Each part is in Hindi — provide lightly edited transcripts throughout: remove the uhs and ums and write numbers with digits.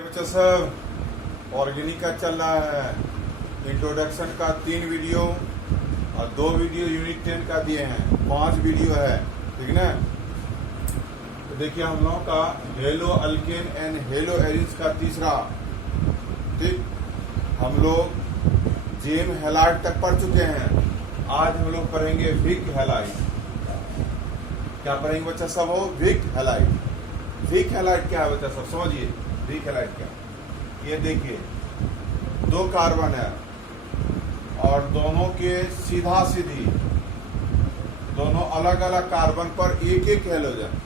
बच्चा सब ऑर्गेनिक का चल रहा है। इंट्रोडक्शन का 3 वीडियो और 2 वीडियो यूनिट 10 का दिए हैं। 5 वीडियो है, ठीक ना। तो देखिए हम लोगों का hello alkane and hello arenes का तीसरा, ठीक। हम लोग जेम हैलाइड तक पढ़ चुके हैं। आज हम लोग पढ़ेंगे विक हैलाइड। क्या पढ़ेंगे बच्चा सब हो? Wick halide. विक हैलाइड क्या है बच्चा सब समझिए। विक हैलाइड क्या? ये देखिए 2 कार्बन है और दोनों के सीधा सीधी दोनों अलग अलग कार्बन पर एक एक हैलोजन।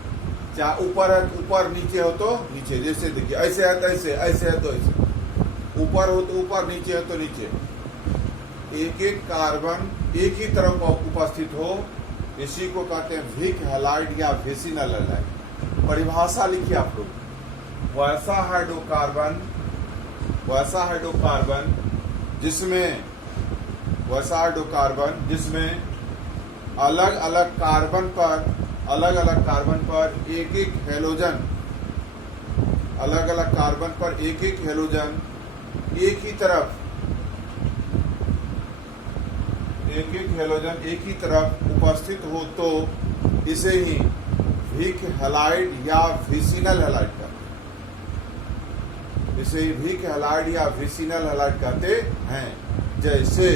चाहे ऊपर है तो ऊपर, नीचे हो तो नीचे। जैसे देखिए ऐसे है तो ऐसे, ऐसे है तो ऐसे, ऊपर हो तो ऊपर, नीचे है तो नीचे। एक एक कार्बन एक ही तरफ उपस्थित हो, इसी को कहते हैं विक हैलाइड या विसिनल हैलाइड। परिभाषा लिखिए आप लोग। वैसा हाइड्रोकार्बन जिसमें अलग अलग कार्बन पर एक एक हैलोजन, एक ही तरफ उपस्थित हो तो इसे ही विक हैलाइड या विसिनल हैलाइड कहते हैं। जैसे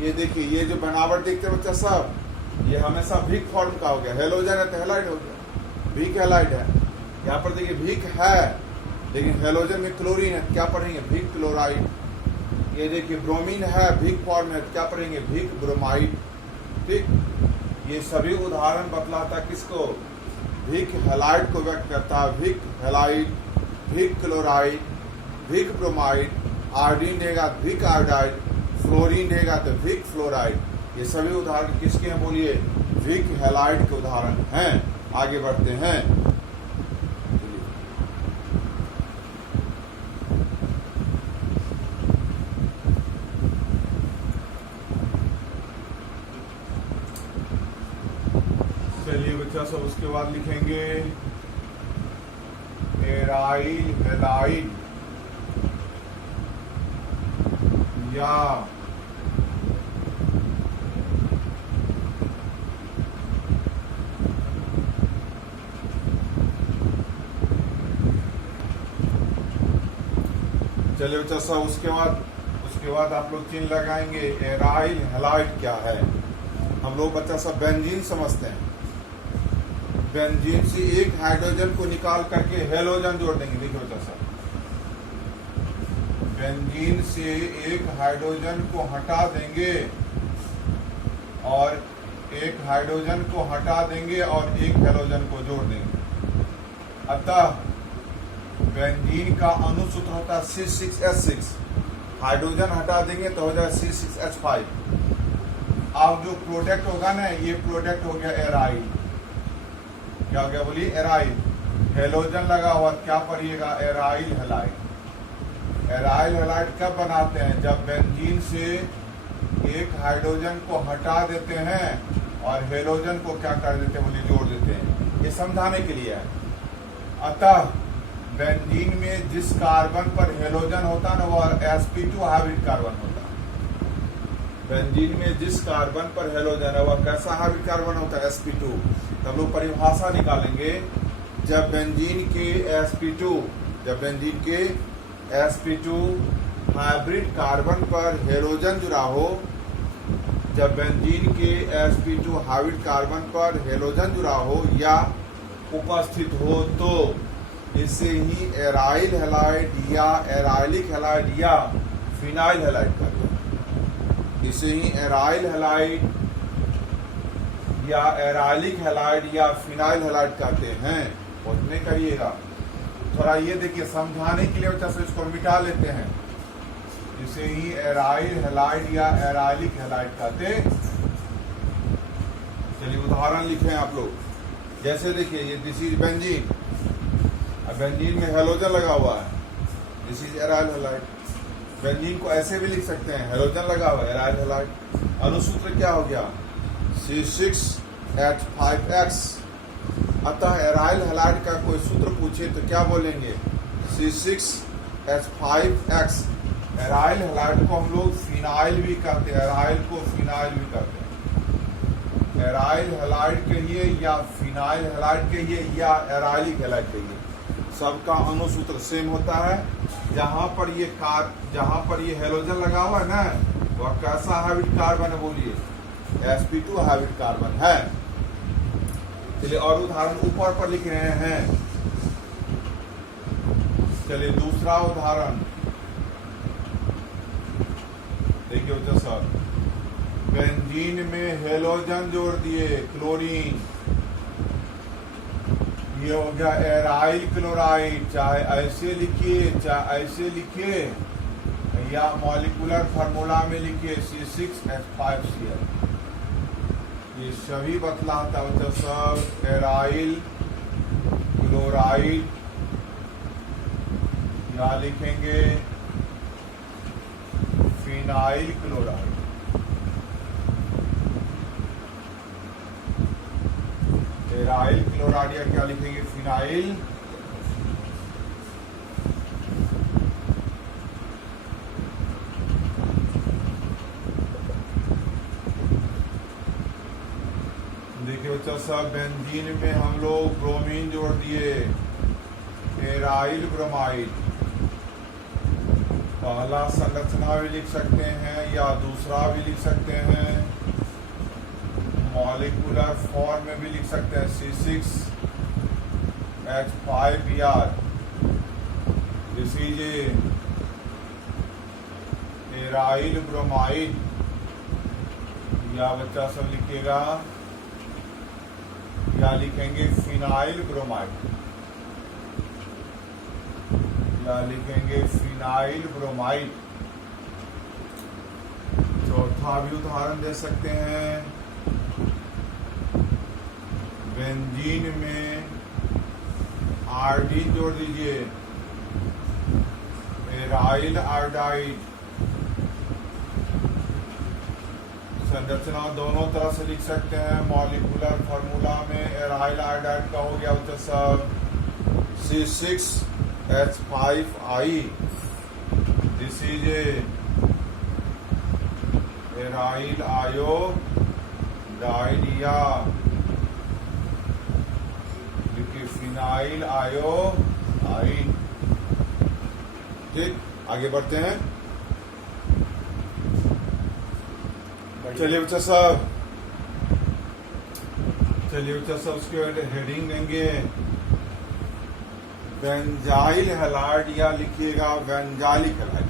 ये देखिए, ये जो बनावट देखते हैं बच्चा सब, ये हमेशा विक फॉर्म का हो गया। हैलोजन है तो हैलाइड हो गया, विक हैलाइड है। यहाँ पर देखिए विक है लेकिन हैलोजन में क्लोरीन है, क्या पढ़ेंगे? Vic chloride. ये देखिए ब्रोमीन है, विक फॉर्म है, क्या पढ़ेंगे? विक ब्रोमाइड, ठीक। ये सभी उदाहरण बतलाता किसको? विक हैलाइड को व्यक्त करता है। Vic halide, vic chloride, vic bromide, iodine देगा विक आयोडाइड, फ्लोरीन देगा तो विक फ्लोराइड। ये सभी उदाहरण किसके हैं बोलिए? विक हैलाइड के उदाहरण हैं। आगे बढ़ते हैं। चलिए बच्चा सब उसके बाद लिखेंगे एराइल हैलाइड या चलिए बच्चा सब उसके बाद आप लोग चिन्ह लगाएंगे एराइल हैलाइड क्या है। हम लोग बच्चा सब बेंजीन समझते हैं। बेंजीन से एक हाइड्रोजन को निकाल करके हेलोजन जोड़ देंगे। देखिए बच्चा सब, बेंजीन से एक हाइड्रोजन को हटा देंगे और एक हाइड्रोजन को हटा देंगे और एक हेलोजन को जोड़ देंगे। अतः बेंजीन का अणुसूत्र होता है C6H6। हाइड्रोजन हटा देंगे तो हो जाएगा C6H5। अब जो प्रोडक्ट होगा ना, ये प्रोडक्ट हो गया एराइल। क्या हो गया बोलिए? एराइल। हेलोजन लगा हुआ, क्या पढ़िएगा? Aryl halide. एराइल हैलाइड कब बनाते हैं? जब बेंजीन से एक हाइड्रोजन को हटा देते हैं और हेलोजन को क्या कर देते हैं बोलिए? जोड़ देते हैं। ये समझाने के लिए है। अतः बेंजीन में जिस कार्बन पर हेलोजन होता है ना, वह sp2 हाइब्रिड कार्बन होता है। बेंजीन में जिस कार्बन पर हेलोजन है वह कैसा हाइब्रिड कार्बन होता है? sp2। हम लोग परिभाषा निकालेंगे। जब बेंजीन के sp2 हाइब्रिड कार्बन पर हेलोजन जुड़ा हो, जब बेंजीन के sp2 हाइब्रिड कार्बन पर हेलोजन जुड़ा हो या उपस्थित हो तो इसे ही एराइल हैलाइड या एराइलिक हैलाइड या फिनाइल हैलाइड कहते हैं। इसे ही एराइल हैलाइड या एराइलिक हैलाइड या फिनाइल हैलाइड कहते हैं। उतने करिएगा। थोड़ा ये देखिए समझाने के लिए बच्चा से इसको मिटा लेते हैं। इसे ही एराइल हैलाइड या एराइलिक हैलाइड कहते। चलिए उदाहरण लिखे आप लोग। जैसे देखिए ये दिस इज बेंजीन। अब बेंजीन में हेलोजन लगा हुआ है, this is aryl halide. Benzene को ऐसे भी लिख सकते हैं, हेलोजन लगा हुआ है, एराइल हैलाइड। अणुसूत्र क्या हो गया? C6H5X। अतः एराइल हैलाइड का कोई सूत्र पूछे तो क्या बोलेंगे? C6H5X। एराइल हैलाइड को हम लोग फिनाइल भी कहते हैं, एराइल को फिनाइल भी कहते हैं। एराइल हैलाइड कहिए या फिनाइल हैलाइड कहिए या एराइलिक हैलाइड कहिए, सबका अणुसूत्र सेम होता है। जहां पर ये हेलोजन लगा हुआ है ना, वह कैसा हैबिट कार्बन है बोलिए? sp2 हैबिट कार्बन है। चलिए और उदाहरण ऊपर पर लिख रहे हैं। चलिए दूसरा उदाहरण देखिए बच्चा सर, बेंजीन में हेलोजन जोड़ दिए, क्लोरीन, ये हो गया एराइल क्लोराइड। चाहे ऐसे लिखिए चाहे ऐसे लिखिए या मॉलिक्यूलर फार्मूला में लिखिए C6H5Cl। ये सभी बतलाता है बच्चा सब एराइल क्लोराइड, या लिखेंगे फिनाइल क्लोराइड। एराइल क्लोराइड या क्या लिखेंगे? फिनाइल। देखिए बच्चा साहब, बेंजीन में हम लोग ब्रोमीन जोड़ दिए, एराइल ब्रोमाइड। पहला संरचना भी लिख सकते हैं या दूसरा भी लिख सकते हैं, मॉलिक्यूलर फॉर्म में भी लिख सकते हैं C6H5Br। This is aryl bromide, या बच्चा सब लिखिएगा या लिखेंगे फिनाइल ब्रोमाइड, या लिखेंगे फिनाइल ब्रोमाइड। चौथा भी उदाहरण दे सकते हैं, बेंजीन में आयोडीन जोड़ दीजिए, एराइल आयोडाइड। संरचना दोनों तरह से लिख सकते हैं, मॉलिक्यूलर फार्मूला में एराइल आयोडाइड का हो गया बच्चा सब C6H5I। This is aryl iodide, या फिनाइल आयोडाइड। ठीक, आगे बढ़ते हैं। चलिए बच्चा साहब, उसके हेडिंग देंगे बेंजाइल हैलाइड, या लिखिएगा बेंजालिक हैलाइड।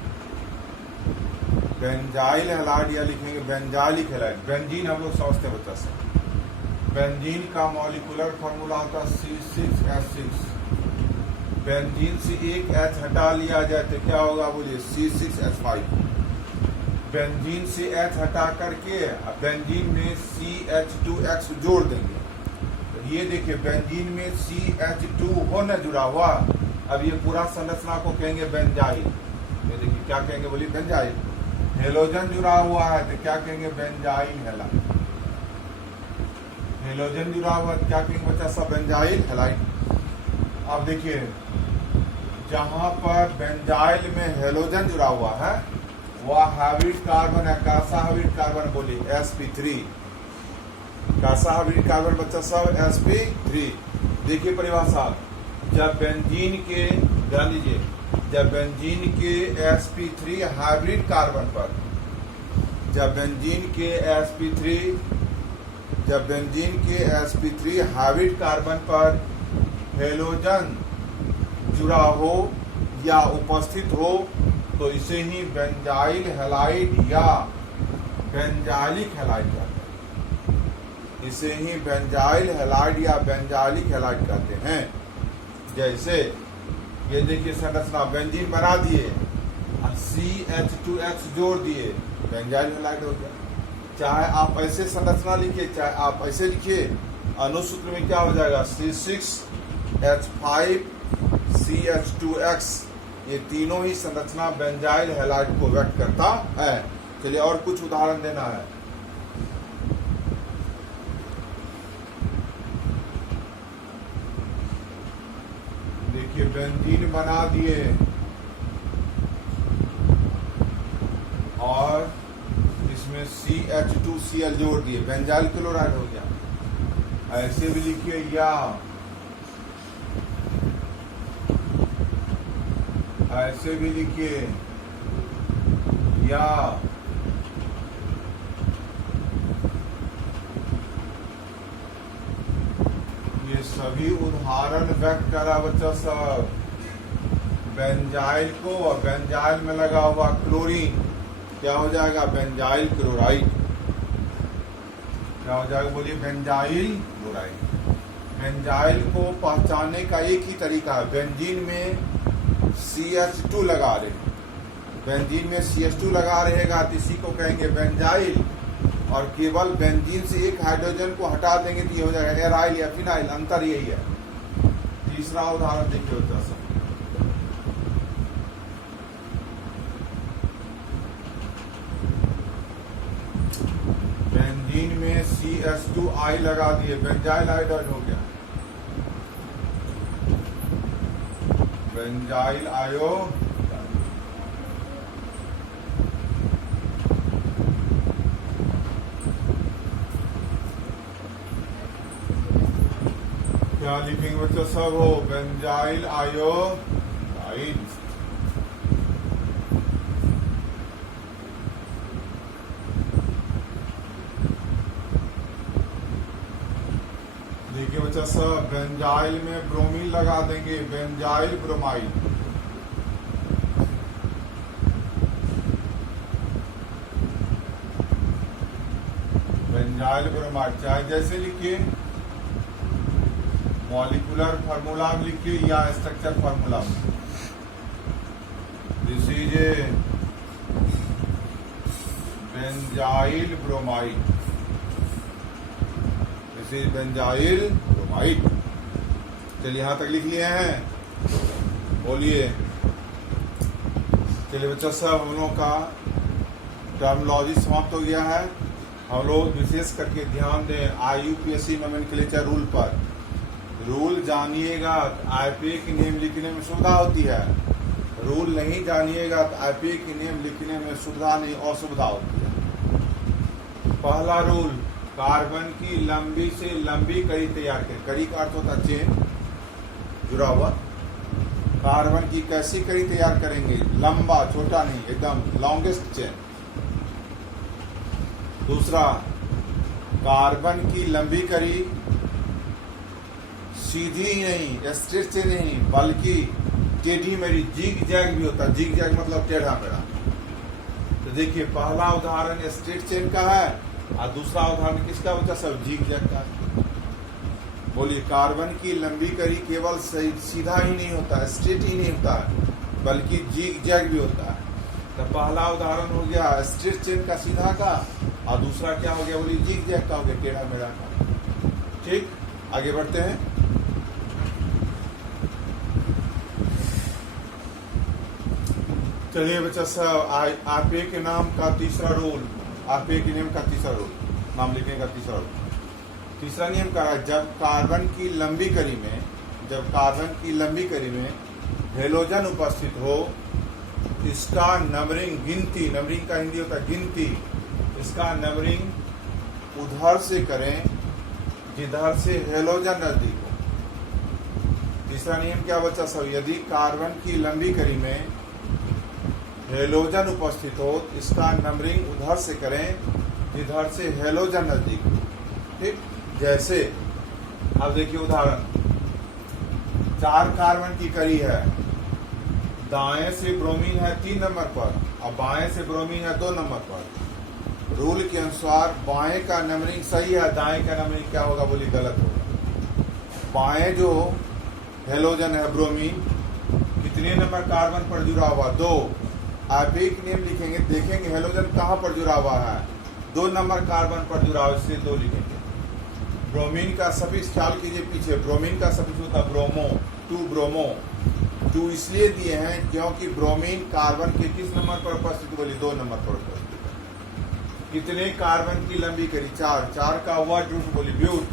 बेंजाइल हैलाइड या लिखेंगे बेंजालिक हैलाइड। बेंजीन हम लोग समझते हैं बच्चा साहब, बेंजीन का मॉलिक्यूलर फार्मूला होता है C6H6। बेंजीन से एक H हटा लिया जाए तो क्या होगा बोलिए? C6H5। बेंजीन से H हटा करके बेंजीन में CH2X जोड़ देंगे। तो ये देखिए बेंजीन में CH2 हो न जुड़ा हुआ, अब ये पूरा संरचना को कहेंगे बेंजाइल। ये देखिए क्या कहेंगे बोलिए? बेंजाइल। हेलोजन जुड़ा हुआ है तो क्या कहेंगे? Benzyl halide. हेलोजन जुड़ा हुआ क्या कहेंगे बच्चा सब? Benzyl halide. अब देखिए जहां पर बेंजाइल में हेलोजन जुड़ा हुआ है वह हैबिट कार्बन है। कैसा हैबिट कार्बन बोलिए? sp3। कैसा हैबिट कार्बन बच्चा सब? sp3। देखिए परिभाषा, जब बेंजीन के ध्यान दीजिए, जब बेंजीन के sp3 हाइब्रिड कार्बन पर, जब बेंजीन के sp3 हाइब्रिड कार्बन पर हेलोजन जुड़ा हो या उपस्थित हो तो इसे ही बेंजाइल हैलाइड या बेंजालिक हैलाइड कहते हैं। इसे ही बेंजाइल हैलाइड या बेंजालिक हैलाइड कहते हैं। जैसे ये देखिए संरचना, बेंजीन बना दिए, CH2X जोड़ दिए, बेंजाइल हैलाइड हो गया। चाहे आप ऐसे संरचना लिखिए चाहे आप ऐसे लिखिए, अनुसूत्र में क्या हो जाएगा? C6H5CH2X। ये तीनों ही संरचना बेंजाइल हैलाइड को व्यक्त करता है। चलिए और कुछ उदाहरण देना है। देखिए बेंजीन बना दिए और इसमें CH2Cl जोड़ दिए, बेंजाइल क्लोराइड हो गया। ऐसे भी लिखिए या, ऐसे भी लिखिए या। ये सभी उदाहरण व्यक्त करा बच्चा सब। बेंजाइल को और बेंजाइल में लगा हुआ क्लोरीन क्या हो जाएगा? Benzyl chloride. क्या हो जाएगा? बोलिए बेंजाइल क्लोराइड। बेंजाइल को पहचानने का एक ही तरीका है, बेंजीन में CH2 लगा रहे, बेंजीन में CH2 लगा रहेगा तो इसी को कहेंगे बेंजाइल, और केवल बेंजीन से एक हाइड्रोजन को हटा देंगे तो ये हो जाएगा एराइल या फिनाइल। अंतर यही है। तीसरा उदाहरण देखिए बच्चा सब। बेंजीन में CH2I लगा दिए, बेंजाइल आयोडाइड हो गया, बेंजाइल आयोडाइड। क्या लिखेंगे बच्चों सब? हो बेंजाइल आयोडाइड। देखिए बच्चा सब, बेंजाइल में ब्रोमीन लगा देंगे, बेंजाइल ब्रोमाइड। बेंजाइल ब्रोमाइड चाहे जैसे लिखिए, मॉलिक्यूलर फार्मूला में लिखिए या स्ट्रक्चर फार्मूला में। This is a benzyl bromide, this is benzyl bromide. चलिए यहां तक लिख लिए हैं, बोलिए। चलिए बच्चा सब, हम लोगों का टर्मिनोलॉजी समाप्त हो गया है। हम लोग विशेष करके ध्यान दें IUPAC नोमेनक्लेचर रूल पर। रूल जानिएगा तो IPA की नेम लिखने में सुविधा होती है, रूल नहीं जानिएगा तो IPA की नेम लिखने में सुविधा नहीं, असुविधा होती है। पहला रूल, कार्बन की लंबी से लंबी कड़ी तैयार करें। कड़ी का अर्थ होता है चेन, जुड़ा हुआ। कार्बन की कैसी कड़ी तैयार करेंगे? लंबा, छोटा नहीं, एकदम लॉन्गेस्ट चेन। दूसरा, कार्बन की लंबी कड़ी सीधी ही नहीं, स्ट्रेट से नहीं, बल्कि टेढ़ी मेढ़ी, जिग जैग भी होता है। जिग जैग मतलब टेढ़ा मेढ़ा। तो देखिए पहला उदाहरण स्ट्रेट चेन का है और दूसरा उदाहरण किसका बच्चा सब? जिग जैग का। बोलिए, कार्बन की लंबी कड़ी केवल सीधा ही नहीं होता, स्ट्रेट ही नहीं होता है, बल्कि जिग जैग भी होता है। तो पहला उदाहरण हो गया स्ट्रेट चेन का, सीधा का, और दूसरा क्या हो गया? बोलिए जिग जैग का हो गया, टेढ़ा मेढ़ा का। ठीक, आगे बढ़ते हैं। चलिए बच्चा सब, IPA के नाम का तीसरा रूल, IPA के नियम का तीसरा रूल, नाम लिखने का तीसरा रूल। तीसरा नियम कह रहा है, जब कार्बन की लंबी कड़ी में हेलोजन उपस्थित हो, इसका नंबरिंग, गिनती, नंबरिंग का हिंदी होता है गिनती, इसका नंबरिंग उधर से करें जिधर से हेलोजन नजदीक हो। तीसरा नियम क्या बच्चा सब? यदि कार्बन की लंबी कड़ी में हेलोजन उपस्थित हो, इसका नंबरिंग उधर से करें जिधर से हेलोजन नजदीक हो। ठीक, जैसे अब देखिए उदाहरण, 4 कार्बन की कड़ी है, दाएं से ब्रोमीन है 3 नंबर पर और बाएं से ब्रोमीन है 2 नंबर पर। रूल के अनुसार बाएं का नंबरिंग सही है, दाएं का नंबरिंग क्या होगा? बोलिए गलत होगा। बाएं जो हेलोजन है ब्रोमीन, कितने नंबर कार्बन पर जुड़ा हुआ? 2। आप एक नेम लिखेंगे, देखेंगे हेलोजन कहाँ पर जुड़ा हुआ है? 2 नंबर कार्बन पर जुड़ा हुआ, इसलिए 2 लिखेंगे। ब्रोमीन का सफिक्स ख्याल कीजिए, पीछे ब्रोमीन का सफिक्स होता है ब्रोमो, 2 ब्रोमो। 2 इसलिए दिए हैं क्योंकि ब्रोमीन कार्बन के किस नंबर पर उपस्थित? बोलिए 2 नंबर पर उपस्थित है। कितने कार्बन की लंबी कड़ी? 4। 4 का वर्ड रूट बोलिए ब्यूट,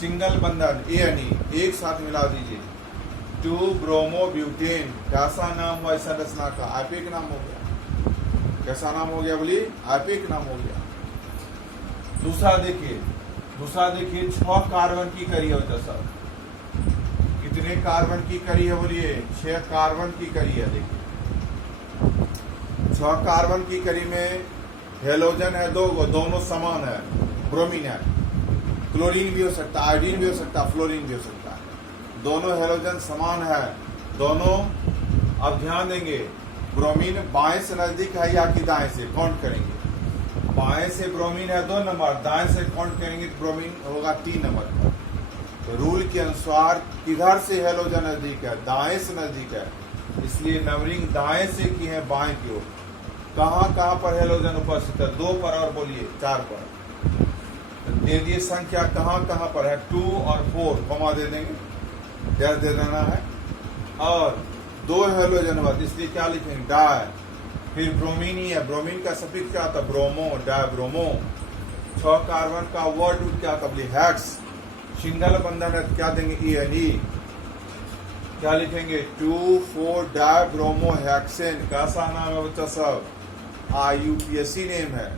सिंगल बंधन ANE, एक साथ मिला दीजिए। 2 ब्रोमो ब्यूटेन। कैसा नाम हुआ इस संरचना का? एपिक नाम हो गया। कैसा नाम हो गया बोलिए? एपिक नाम हो गया। दूसरा देखिए 6 कार्बन की कड़ी है बच्चा साहब। कितने कार्बन की कड़ी है बोलिए? 6 कार्बन की कड़ी है। देखिए 6 कार्बन की कड़ी में हेलोजन है 2 गो, दोनों समान है। ब्रोमीन है, क्लोरीन भी हो सकता है, आयोडीन भी हो सकता है, फ्लोरीन भी हो सकता है। दोनों हेलोजन समान है दोनों। अब ध्यान देंगे, ब्रोमीन बाएं से नजदीक है या कि दाएं से? काउंट करेंगे। बाएं से ब्रोमीन है 2 नंबर, दाएं से काउंट करेंगे तो ब्रोमीन होगा 3 नंबर पर। तो रूल के अनुसार किधर से हेलोजन नजदीक है? दाएं से नजदीक है, इसलिए नंबरिंग दाएं से की है बाएं की ओर। कहां पर हेलोजन उपस्थित है? 2 पर और बोलिए 4 पर। दे दिए संख्या कहां पर है? 2 और 4, कॉमा दे देंगे, डैश दे देना है। और 2 हेलोजन हुआ, इसलिए क्या लिखेंगे? डाई। फिर ब्रोमीन ही है, ब्रोमीन का सफिक्स क्या था? Bromo, dibromo. 6 कार्बन का वर्ड क्या था? बोलिए हेक्स। सिंगल बंधन है क्या देंगे? ENE। क्या लिखेंगे? 2,4 डायब्रोमो हेक्सेन। कैसा नाम है बच्चा सब? IUPAC नेम है।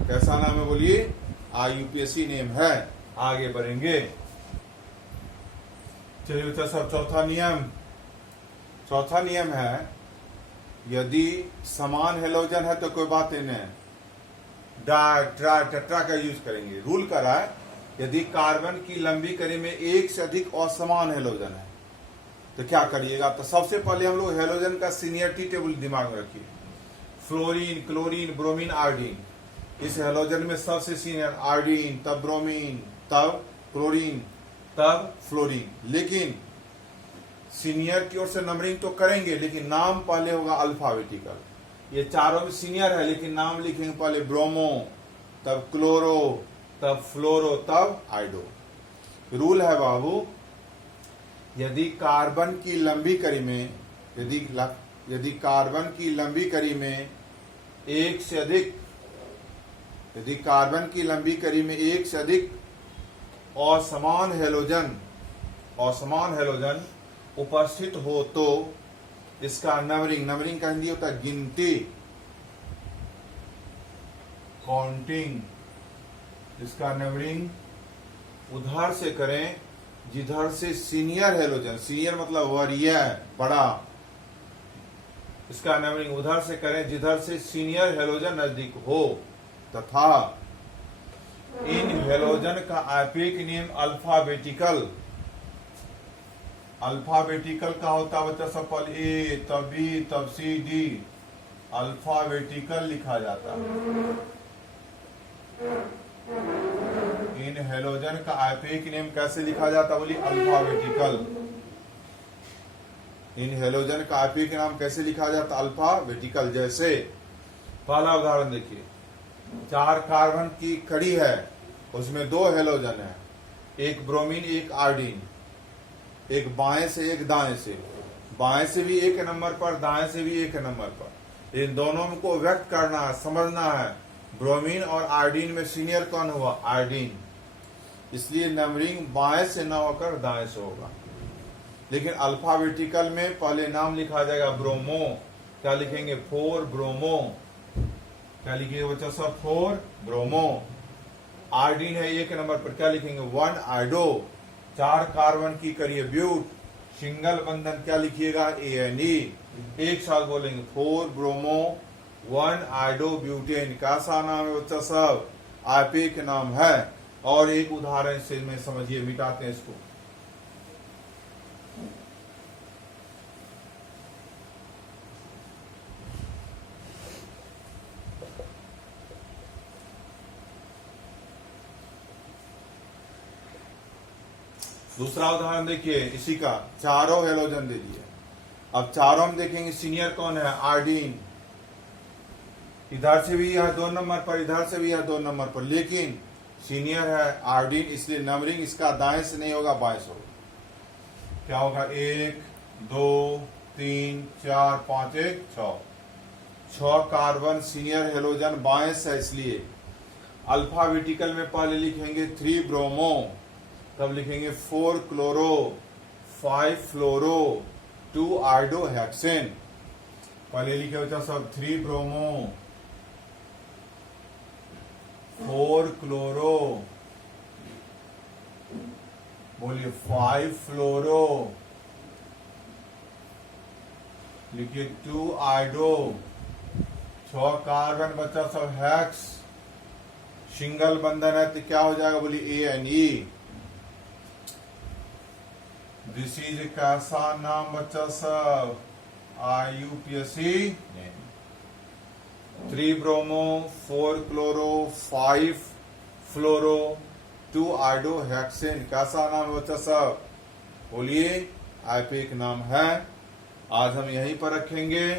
कैसा नाम है बोलिए? IUPAC नेम है। आगे बढ़ेंगे, चलिए बच्चा सब चौथा नियम है, यदि समान हेलोजन है तो कोई बात नहीं, डाई, ट्राई, टेट्रा का यूज करेंगे। रूल करा है, यदि कार्बन की लंबी कड़ी में एक से अधिक असमान हेलोजन है तो क्या करिएगा? तो सबसे पहले हम लोग हेलोजन का सीनियरिटी टेबल दिमाग में रखिए। Fluorine, chlorine, bromine, iodine. इस हेलोजन में सबसे सीनियर आयोडीन, तब ब्रोमीन, तब क्लोरीन, तब फ्लोरीन। लेकिन सीनियर की ओर से नंबरिंग तो करेंगे, लेकिन नाम पहले होगा अल्फाबेटिकल। ये चारों में सीनियर है, लेकिन नाम लिखेंगे पहले ब्रोमो, तब क्लोरो, तब फ्लोरो, तब आइडो। रूल है बाबू, यदि कार्बन की लंबी कड़ी में यदि कार्बन की लंबी कड़ी में एक से अधिक असमान हेलोजन उपस्थित हो तो इसका नंबरिंग का हिंदी होता है गिनती, काउंटिंग। इसका नंबरिंग उधर से करें जिधर से सीनियर हेलोजन, सीनियर मतलब वरीय, बड़ा। इसका नंबरिंग उधर से करें जिधर से सीनियर हेलोजन नजदीक हो, तथा इन हेलोजन का एपिक नेम अल्फाबेटिकल का होता है बच्चा सब। पहले A, तब B, तब C, D, अल्फाबेटिकल लिखा जाता है। इन हेलोजन का एपिक नेम कैसे लिखा जाता है? बोलिए अल्फाबेटिकल। इन हेलोजन का एपिक नाम कैसे लिखा जाता? अल्फाबेटिकल। जैसे पहला उदाहरण देखिए, 4 कार्बन की कड़ी है, उसमें 2 हेलोजन है, एक ब्रोमीन, एक आयोडीन, एक बाएं से एक दाएं से, बाएं से भी एक नंबर पर, दाएं से भी एक नंबर पर। इन दोनों को व्यक्त करना है, समझना है। ब्रोमीन और आयोडीन में सीनियर कौन हुआ? आयोडीन। इसलिए नंबरिंग बाएं से ना होकर दाएं से होगा। लेकिन अल्फाबेटिकल में पहले नाम लिखा जाएगा ब्रोमो। क्या लिखेंगे? 4 ब्रोमो। क्या लिखिएगा बच्चा सब? 4 ब्रोमो। आयोडीन है 1 नंबर पर, क्या लिखेंगे? 1 आयोडो। 4 कार्बन की करिए ब्यूट, सिंगल बंधन, क्या लिखिएगा? ANE। एक साथ बोलेंगे 4 ब्रोमो 1 आयोडो ब्यूटेन। कैसा नाम है बच्चा सब? एपिक नाम है। और एक उदाहरण से में समझिए, मिटाते हैं इसको। दूसरा उदाहरण देखिए इसी का, चारों हेलोजन दे दिए। अब चारों में देखेंगे सीनियर कौन है? आयोडीन। इधर से भी है 2 नंबर पर, इधर से भी है 2 नंबर पर, लेकिन सीनियर है आयोडीन, इसलिए नंबरिंग इसका दाएं से नहीं होगा, बाएं से होगा। क्या होगा? 1, 2, 3, 4, 5, 1, 6। 6 कार्बन सीनियर हेलोजन बाएं से, इसलिए अल्फाबेटिकल में पहले लिखेंगे 3 ब्रोमो, तब लिखेंगे 4 क्लोरो, 5 फ्लोरो, 2-आयोडोहेक्सेन। पहले लिखे बच्चा सब 3-ब्रोमो 4-क्लोरो, बोलिए 5-फ्लोरो, लिखिए 2-आयोडो, 6 कार्बन बच्चा सब हेक्स, सिंगल बंधन है तो क्या हो जाएगा, बोलिए ANE। दिस इज कैसा नाम बच्चा सब, IUPAC। 3-ब्रोमो 4-क्लोरो 5-फ्लोरो 2-आयोडोहेक्सेन, कैसा नाम है बच्चा सब, बोलिए आईपीएक नाम है। आज हम यहीं पर रखेंगे।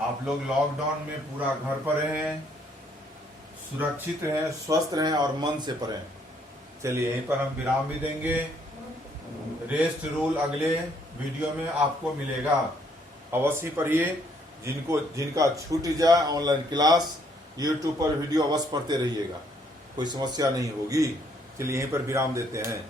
आप लोग लॉकडाउन में पूरा घर पर रहें, सुरक्षित रहें, स्वस्थ रहें और मन से पढ़ें। चलिए यहीं पर हम विराम भी देंगे। रेस्ट रूल अगले वीडियो में आपको मिलेगा, अवश्य पढ़िए। जिनका छूट जाए ऑनलाइन क्लास, यूट्यूब पर वीडियो अवश्य पढ़ते रहिएगा, कोई समस्या नहीं होगी। चलिए यहीं पर विराम देते हैं।